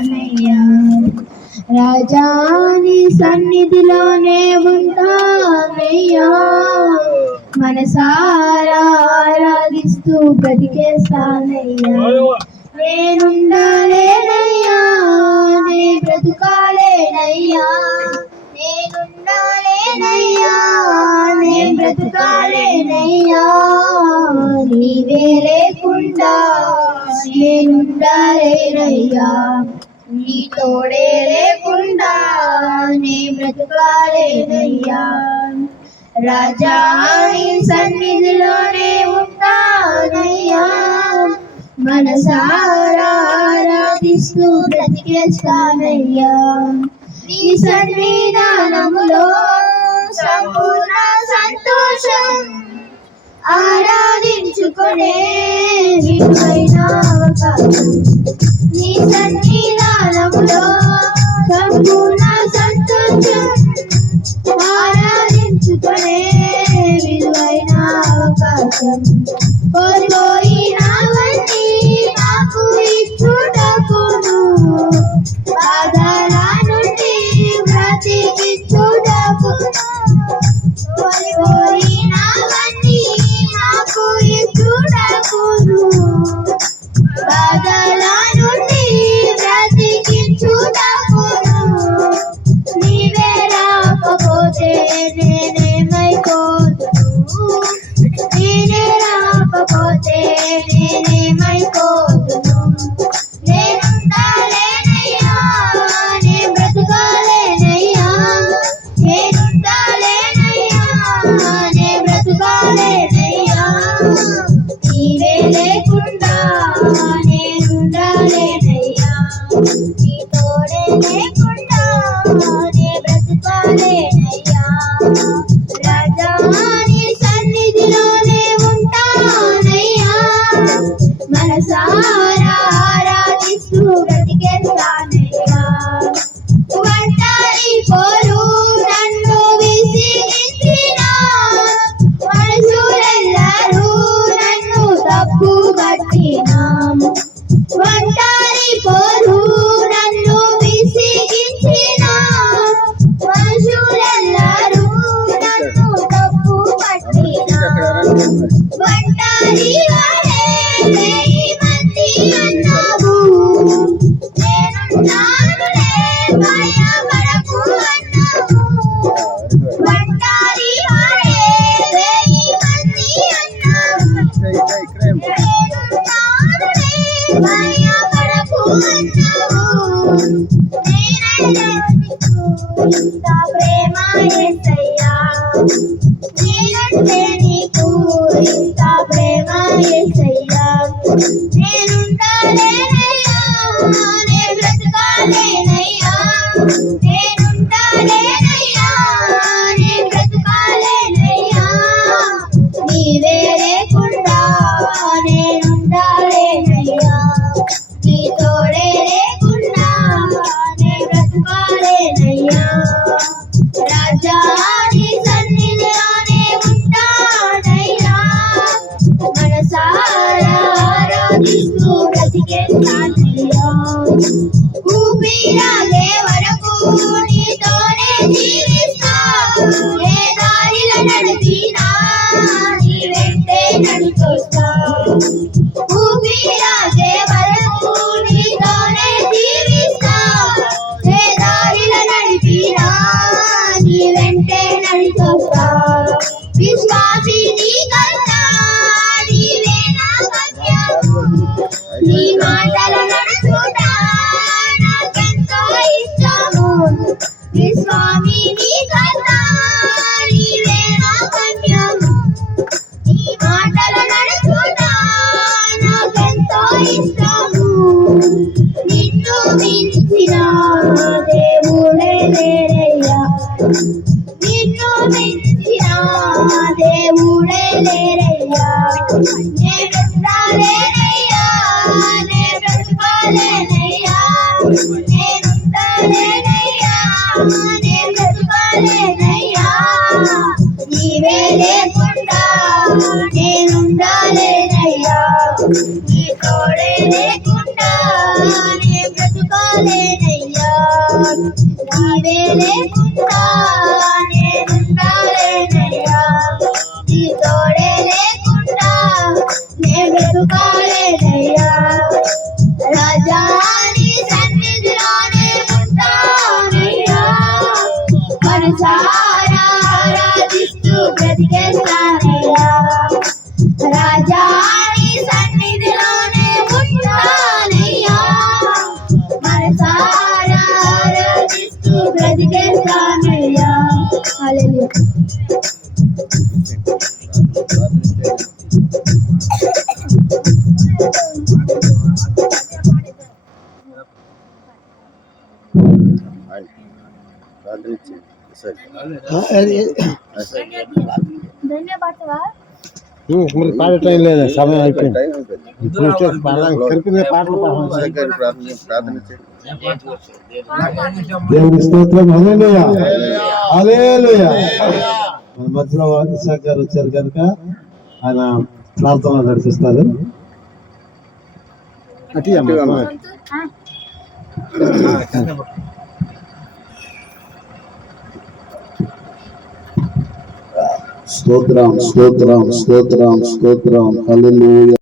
బ్రతికేస్తానయ్యా. రాజాని సన్నిధిలోనే ఉంటానయ్యా, మనసారా ఆరాధిస్తూ బ్రతికేస్తానయ్యా. నేనుండాలేనయ్యా, నే బ్రతుకాలేనయ్యా, నేనుండాలేనయ్యా, నే బ్రతుకాలేనయ్యా. నీవే లేకుండా నేనుండాలేనయ్యా, నీ తోడే లేకుండా నే బ్రతుకాలేనయ్యా. రాజా నీ సన్నిధిలోనే ఉంటానయ్యా, మనసారా ఆరాధిస్తూ బ్రతికేస్తానయ్యా. నీ సన్నిధానములో సంపూర్ణ సంతోషం, ఆరాధించుకునే విలువైన అవకాశం. నీ సన్నిధానములో సంపూర్ణ సంతోషం, ఆరాధించుకునే విలువైన అవకాశం. కోల్పోయినవన్నీ నాకు ఇచ్చుటకును, బాధల నుండి బ్రతికించుటకును. కోల్పోయినవన్నీ నాకు ఇచ్చుటకును, బాధల నుండి బ్రతికించుటకును. నీవే రాకపోతే నేనేమైపోదును, నీవే రాకపోతే నేనేమైపోదును. నేనుండాలేనయ్యా, నే బ్రతుకాలేనయ్యా, నేనుండాలేనయ్యా, నే బ్రతుకాలేనయ్యా. నీవే లేకుండా నేనుండాలేనయ్యా, నీ తోడే లేకుండా నే బ్రతుకాలేనయ్యా. రాజా నీ సన్నిధిలోనే ఉంటానయ్యా, మనసారా ఆరాధిస్తూ బ్రతికేస్తానయ్యా. ఒంటరి పోరు నన్ను విసిగించిన మనుషులెల్లరూ నన్ను తప్పు పట్టిన, ఒంటరి పోరు నన్ను విసిగించిన మనుషులెల్లరూ నన్ను తప్పు పట్టిన. ఒంటరి వాడే వెయ్యి మంది అన్నావు, నేనున్నానులే భయపడకు అన్నావు. ఒంటరి వాడే వెయ్యి మంది అన్నావు, నేనున్నానులే భయపడకు అన్నావు. నేనైతే నీకు ఇంత ప్రేమ యేసయ్యా, నేనంటే నీకు ఇంత ప్రేమ యేసయ్యా. నేనుండాలేనయ్యా, నే బ్రతుకాలేనయ్యా, నేనుండాలేనయ్యా, నే బ్రతుకాలేనయ్యా. నీవే లేకుండా నేనుండాలేనయ్యా, నీ తోడే లేకుండా నే బ్రతుకాలేనయ్యా. రాజా నీ సన్నిధిలోనే ఉంటానయ్యా, మనసారా ఆరాధిస్తూ బ్రతికేస్తానయ్యా. ఊపిరాగే వరకు నీతోనే జీవిస్తా, ఏ దారిలో నడిపినా నీ వెంటే నడిచొస్తా. ఊపిరాగే వరకు నీతోనే జీవిస్తా, ఏ దారిలో నడిపినా నీ వెంటే నడిచొస్తా. విశ్వాసి నీకన్నా నీవే నా గమ్యము, నీ మాటల నడుచుట నాకెంతో ఇష్టము. విశ్వామి నీకన్నా నీవే నా గమ్యము, నీ మాటల నడుచుట నాకెంతో ఇష్టము. నిన్ను మించిన దేవుడే లేరయ్యా, నిన్ను మించిన దేవుడే లేరయ్యా. నేనుండాలేనయ్యా, నే బ్రతుకాలేనయ్యా, నేనుండాలేనయ్యా, నే బ్రతుకాలేనయ్యా. నీవే లేకుండా నేనుండాలేనయ్యా, నీ తోడే లేకుండా నే బ్రతుకాలేనయ్యా. లేకుండా నేనుండాలేనయ్యా, నీ తోడే లేకుండా నే బ్రతుకాలేనయ్యా. రాజా నీ సన్నిధిలోనే ఉంటానయ్యా, మనసారా ఆరాధిస్తూ బ్రతికేస్తానయ్యా. రాజా నీ సన్నిధిలోనే ఉంటానయ్యా, మనసారా ఆరాధిస్తూ బ్రతికేస్తానయ్యా. హల్లెలూయా. మరి పాడే టైం లేదా, సమయం అయిపోయింది. ఇప్పుడు కలిపిన పాటలు దేవుని స్తోత్రం. హల్లెలూయా హల్లెలూయా. మన మధ్యలో ఇసాక్ గారు వచ్చారు కనుక ఆయన ప్రార్థన నడిపిస్తారు. స్తోత్రం స్తోత్రం స్తోత్రం స్తోత్రం. హల్లెలూయా.